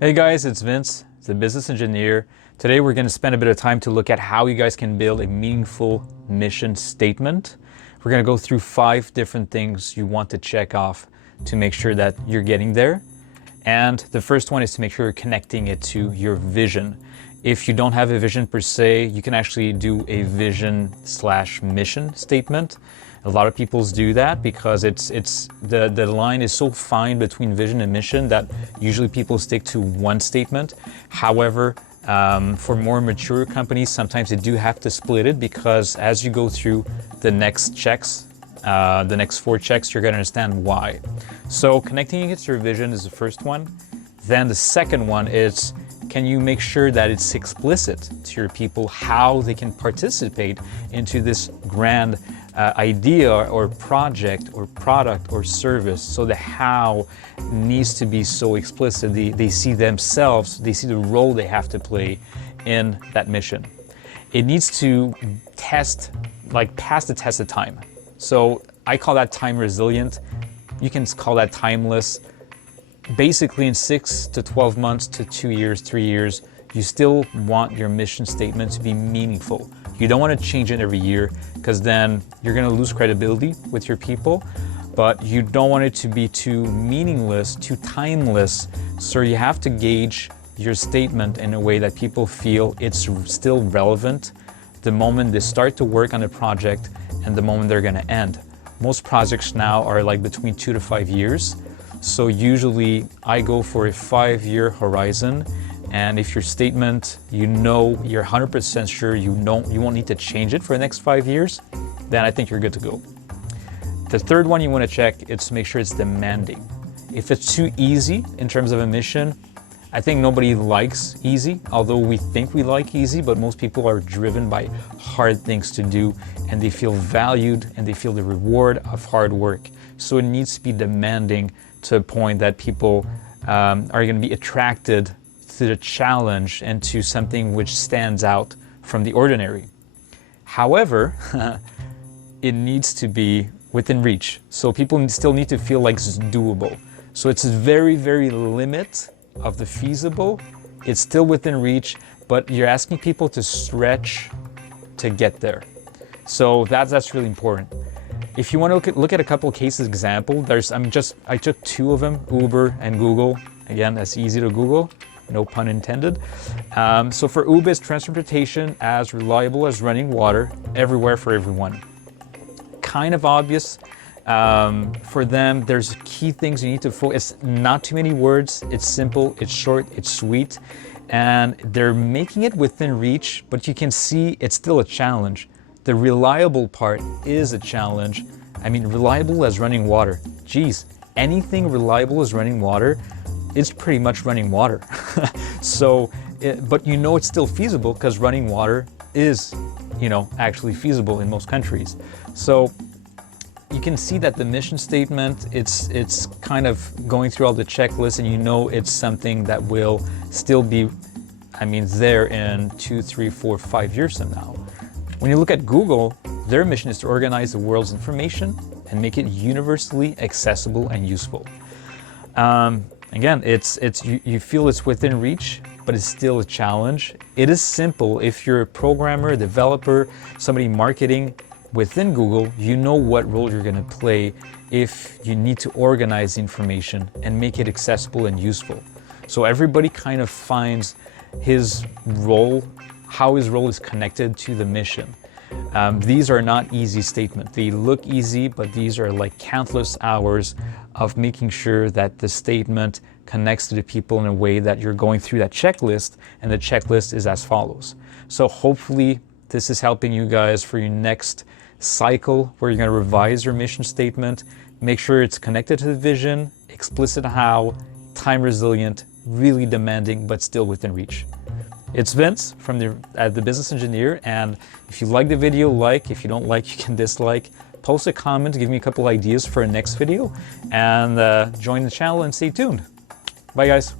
Hey guys, it's Vince, the business engineer. Today we're going to spend a bit of time to look at how you guys can build a meaningful mission statement. We're going to go through 5 different things you want to check off to make sure that you're getting there. And the first one is to make sure you're connecting it to your vision. If you don't have a vision per se, you can actually do a vision/mission statement. A lot of people do that because the line is so fine between vision and mission that usually people stick to one statement. However, for more mature companies, sometimes they do have to split it because as you go through the next checks, the next 4 checks, you're going to understand why. So connecting it to your vision is the first one. Then the second one is, can you make sure that it's explicit to your people how they can participate into this grand idea or project or product or service? So the how needs to be so explicit. They see themselves, they see the role they have to play in that mission. It needs to pass the test of time. So I call that time resilient. You can call that timeless. Basically in 6 to 12 months to 2 years, 3 years, you still want your mission statement to be meaningful. You don't want to change it every year because then you're going to lose credibility with your people, but you don't want it to be too meaningless, too timeless. So you have to gauge your statement in a way that people feel it's still relevant the moment they start to work on a project and the moment they're going to end. Most projects now are like between 2 to 5 years. So usually I go for a 5-year horizon, and if your statement, you know, you're 100% sure you won't need to change it for the next 5 years, then I think you're good to go. The third one you want to check is to make sure it's demanding. If it's too easy in terms of a mission, I think nobody likes easy, although we think we like easy, but most people are driven by hard things to do, and they feel valued and they feel the reward of hard work. So it needs to be demanding to a point that people are going to be attracted to the challenge and to something which stands out from the ordinary. However, it needs to be within reach. So people still need to feel like it's doable. So it's very, very limit of the feasible. It's still within reach, but you're asking people to stretch to get there. So that's really important. If you want to look at a couple of cases example, I took 2 of them, Uber and Google. Again, that's easy to Google, no pun intended. So for Uber, it's transportation as reliable as running water, everywhere for everyone. Kind of obvious. For them, there's key things you need to focus. It's not too many words, it's simple, it's short, it's sweet, and they're making it within reach, but you can see it's still a challenge. The reliable part is a challenge. I mean, reliable as running water. Geez, anything reliable as running water, it's pretty much running water. But you know it's still feasible because running water is, actually feasible in most countries. So you can see that the mission statement, it's kind of going through all the checklists, and it's something that will still be, there in 2, 3, 4, 5 years from now. When you look at Google, their mission is to organize the world's information and make it universally accessible and useful. Again, you feel it's within reach, but it's still a challenge. It is simple. If you're a programmer, a developer, somebody marketing within Google, you know what role you're going to play if you need to organize the information and make it accessible and useful. So everybody kind of finds his role, how his role is connected to the mission. These are not easy statements. They look easy, but these are like countless hours of making sure that the statement connects to the people in a way that you're going through that checklist, and the checklist is as follows. So hopefully this is helping you guys for your next cycle where you're going to revise your mission statement. Make sure it's connected to the vision, explicit how, time resilient, really demanding, but still within reach. It's Vince from the Business Engineer, and if you like the video, like. If you don't like, you can dislike. Post a comment, give me a couple ideas for a next video, and join the channel and stay tuned. Bye guys.